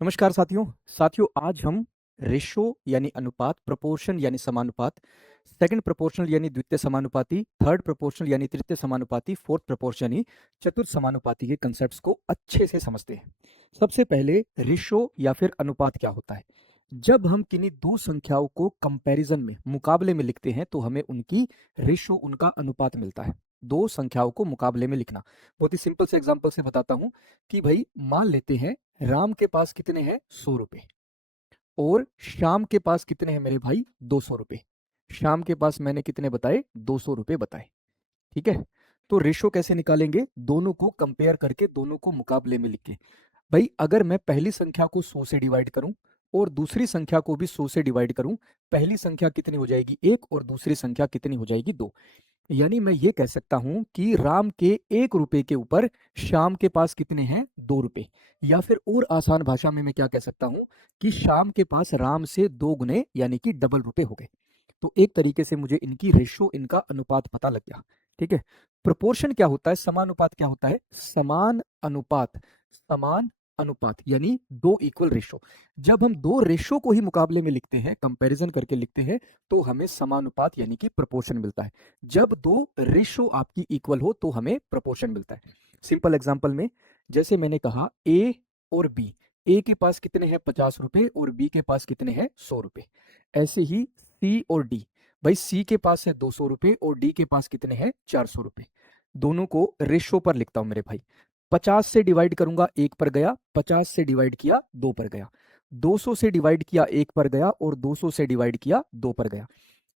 नमस्कार साथियों। आज हम रेशो यानी अनुपात, प्रोपोर्शन यानी समानुपात, सेकंड प्रोपोर्शनल यानी द्वितीय समानुपाती, थर्ड प्रोपोर्शनल यानी तृतीय समानुपाती, फोर्थ प्रोपोर्शन यानी चतुर्थ समानुपाती के कंसेप्ट्स को अच्छे से समझते हैं। सबसे पहले रेशो या फिर अनुपात क्या होता है। जब हम किन्हीं दो संख्याओं को कंपैरिजन में, मुकाबले में लिखते हैं तो हमें उनकी रेशो, उनका अनुपात मिलता है। दो संख्याओं को मुकाबले में लिखना, बहुत ही सिंपल से एग्जांपल से बताता हूं कि भाई मान लेते हैं राम के पास कितने हैं 100 रुपए और श्याम के पास कितने हैं मेरे भाई 200 रुपए। श्याम के पास मैंने कितने बताए 200 रुपए बताए। ठीक है, तो रेशो कैसे निकालेंगे, दोनों को कंपेयर करके, दोनों को मुकाबले में लिख के। भाई अगर मैं पहली संख्या को 100 से डिवाइड करूं और दूसरी संख्या को भी 100 से डिवाइड करूं, पहली संख्या कितनी हो जाएगी 1 और दूसरी संख्या कितनी हो जाएगी 2। यानी मैं ये कह सकता हूं कि राम के 1 रुपए के ऊपर श्याम के पास कितने हैं 2 रुपए। या फिर और आसान भाषा में मैं क्या कह सकता हूं कि श्याम के पास राम से 2 गुने यानी कि डबल रुपए हो गए। तो एक तरीके से मुझे इनकी रेशो, इनका अनुपात पता लग गया। ठीक है, प्रोपोर्शन क्या होता है, समानुपात क्या होता है, समान अनुपात। समान अनुपात यानी दो इक्वल रेशो। जब हम दो रेशो को ही मुकाबले में लिखते हैं, कंपैरिजन करके लिखते हैं, तो हमें समानुपात यानी कि प्रोपोर्शन मिलता है। जब दो रेशो आपकी इक्वल हो तो हमें प्रोपोर्शन मिलता है। सिंपल एग्जांपल में जैसे मैंने कहा ए और बी, ए के पास कितने हैं 50 रुपए और बी के पास कितने हैं 100 रुपए। ऐसे ही सी और डी, भाई सी के पास है 200 रुपए और डी के पास कितने हैं 400 रुपए। दोनों को रेशो पर लिखता हूं मेरे भाई। 50 से डिवाइड करूंगा 1 पर गया, 50 से डिवाइड किया 2 पर गया, 200 से डिवाइड किया 1 पर गया और 200 से डिवाइड किया 2 पर गया।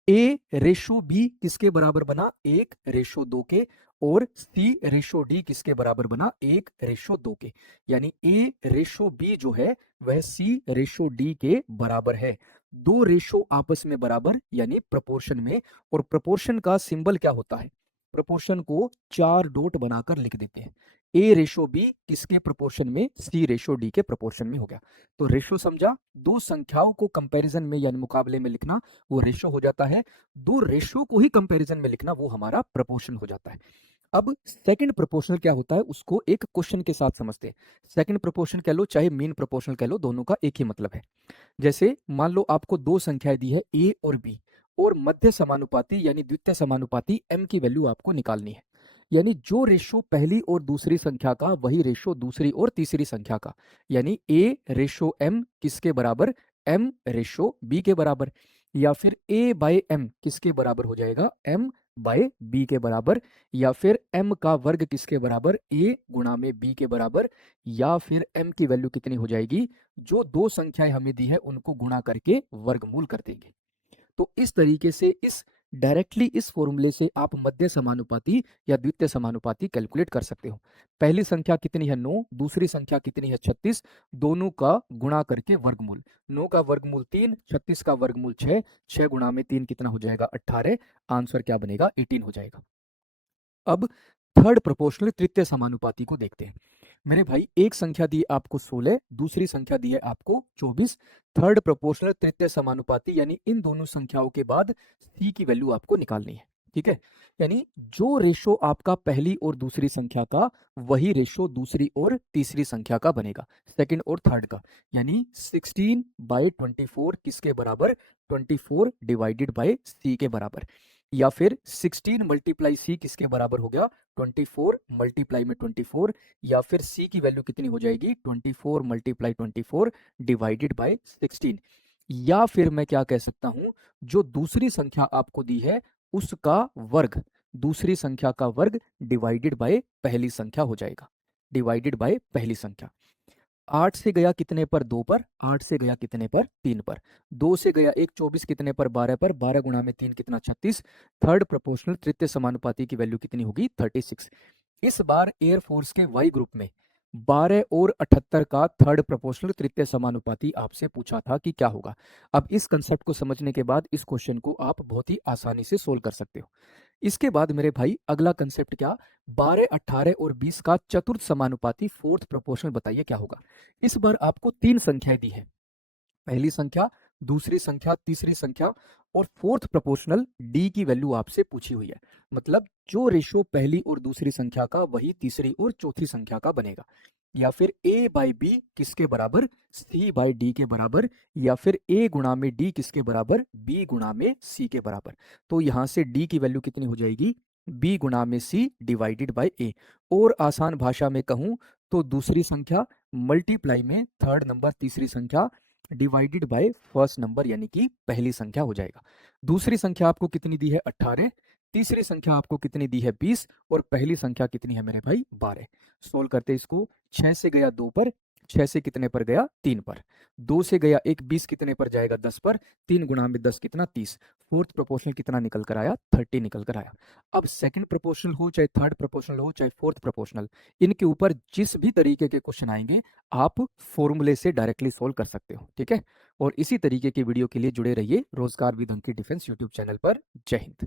ए रेशो बी किसके बराबर बना 1:2 के, और सी रेशो डी किसके बराबर बना 1:2 के। यानी ए रेशो बी जो है वह सी रेशो डी के बराबर है। दो रेशो आपस में बराबर यानी प्रपोर्शन में। और प्रपोर्शन का सिंबल क्या होता है, प्रपोर्शन को 4 डॉट बनाकर लिख देते हैं। ए रेशो बी किसके प्रपोर्शन में, सी रेशो डी के प्रपोर्शन में हो गया। तो रेशो समझा, दो संख्याओं को कंपैरिजन में यानी मुकाबले में लिखना वो रेशो हो जाता है। दो रेशो को ही कंपैरिजन में लिखना वो हमारा प्रपोर्शन हो जाता है। अब सेकंड प्रोपोर्शनल क्या होता है उसको एक क्वेश्चन के साथ समझते हैं। सेकंड प्रोपोर्शन कह लो चाहे मीन प्रोपोर्शनल कह लो, दोनों का एक ही मतलब है। जैसे मान लो आपको दो संख्याएं दी है ए और बी, और मध्य समानुपाती यानी द्वितीय समानुपाती m की वैल्यू आपको निकालनी है। यानी जो रेशो पहली और दूसरी संख्या का वही रेशो दूसरी और तीसरी संख्या का। यानी a रेशो m किसके बराबर, m रेशो b के बराबर। या फिर a बाय m किसके बराबर हो जाएगा, m बाय b के बराबर। या फिर m का वर्ग किसके बराबर, a गुणा में b के बराबर। या फिर m की वैल्यू कितनी हो जाएगी, जो दो संख्याएं हमें दी है उनको गुणा करके वर्गमूल कर देंगे। तो इस तरीके से, इस डायरेक्टली इस फॉर्मूले से आप मध्य समानुपाती या द्वितीय समानुपाती कैलकुलेट कर सकते हो। पहली संख्या कितनी है 9, दूसरी संख्या कितनी है 36, दोनों का गुणा करके वर्गमूल। 9 का वर्गमूल 3, 36 का वर्गमूल 6, 6 गुणा में 3 कितना हो जाएगा 18। आंसर क्या बनेगा 18 हो जाएगा। अब थर्ड प्रोपोर्शनल तृतीय समानुपाती को देखते हैं। मेरे भाई एक संख्या दी है आपको 16, दूसरी संख्या दी है आपको 24। थर्ड प्रोपोर्शनल तृतीय समानुपाती यानी इन दोनों संख्याओं के बाद सी की वैल्यू आपको निकालनी है। ठीक है, यानी जो रेशो आपका पहली और दूसरी संख्या का वही रेशो दूसरी और तीसरी संख्या का बनेगा, सेकंड और थर्ड का। यानी 16/24 किसके बराबर, 24 डिवाइडेड बाय सी के बराबर। या फिर 16 मल्टीप्लाई सी किसके बराबर हो गया, 24 मल्टीप्लाई में 24। या फिर सी की वैल्यू कितनी हो जाएगी 24 मल्टीप्लाई 24 डिवाइडेड बाय 16। या फिर मैं क्या कह सकता हूं, जो दूसरी संख्या आपको दी है उसका वर्ग, दूसरी संख्या का वर्ग डिवाइडेड बाय पहली संख्या हो जाएगा, डिवाइडेड बाय पहली संख्या। 8 से गया कितने पर 2 पर, 8 से गया कितने पर 3 पर, 2 से गया 1 24 कितने पर 12 पर, 12 गुणा में 3 कितना 36। थर्ड प्रोपोर्शनल तृतीय समानुपाती की वैल्यू कितनी होगी 36। इस बार एयरफोर्स के वाई ग्रुप में 12 और 78 का थर्ड प्रोपोर्शनल तृतीय समानुपाती आपसे पूछा था कि क्या होगा। अब इस कंसेप्ट को समझने के बाद इस क्वेश्चन को आप बहुत ही आसानी से सोल्व कर सकते हो। इसके बाद मेरे भाई अगला कंसेप्ट क्या, 12, 18 और 20 का चतुर्थ समानुपाती फोर्थ प्रोपोर्शनल बताइए क्या होगा। इस बार आपको तीन संख्याएं दी है। पहली संख्या दूसरी संख्या, तीसरी संख्या और फोर्थ प्रोपोर्शनल डी की वैल्यू आपसे पूछी हुई है। मतलब जो रेशो पहली और दूसरी संख्या का वही तीसरी और चौथी संख्या का बनेगा। या फिर a बाई बी किसके बराबर, c बाई डी के बराबर, या फिर a गुणा में d किसके बराबर, b गुणा में c के बराबर। तो यहाँ से d की वैल्यू कितनी हो जाएगी, b गुणा में c डिवाइडेड बाई a। और आसान भाषा में कहूँ तो दूसरी संख्या मल्टीप्लाई में थर्ड नंबर तीसरी संख्या डिवाइडेड बाय फर्स्ट नंबर यानी कि पहली संख्या हो जाएगा। दूसरी संख्या आपको कितनी दी है 18, तीसरी संख्या आपको कितनी दी है 20 और पहली संख्या कितनी है मेरे भाई 12। सोल्व करते इसको, 6 से गया 2 पर, 6 से कितने पर गया 3 पर, 2 से गया 1, 20 कितने पर जाएगा 10 पर, 3 गुणा में 10 कितना 30। फोर्थ प्रोपोर्शनल कितना निकल कर आया 30 निकल कर आया। अब सेकंड प्रोपोर्शनल हो चाहे थर्ड प्रोपोर्शनल हो चाहे फोर्थ प्रोपोर्शनल, इनके ऊपर जिस भी तरीके के क्वेश्चन आएंगे आप फॉर्मूले से डायरेक्टली सोल्व कर सकते हो, ठीक है। और इसी तरीके की वीडियो के लिए जुड़े रहिए रोजगार with Ankit defence YouTube channel पर। जय हिंद।